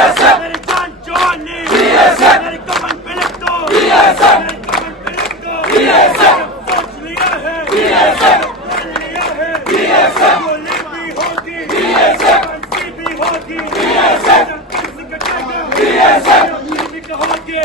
मेरी जान जवान ने मेरी कमर पे लिख दो, मेरी कमर पे लिख दो, सोच लिया है, मान लिया है, गोली भी होगी, फांसी भी होगी, जब कंस कटेगा, भी कहोगे,